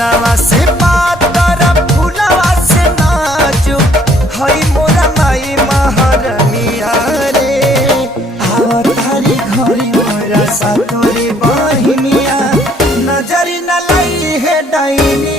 बनवा से पातर फुलवा से नाजुक हई मोरा माई महारनिया रे आवतारी घरी मोरा सातोरी बहिनिया नजरी न लाई है डाइनी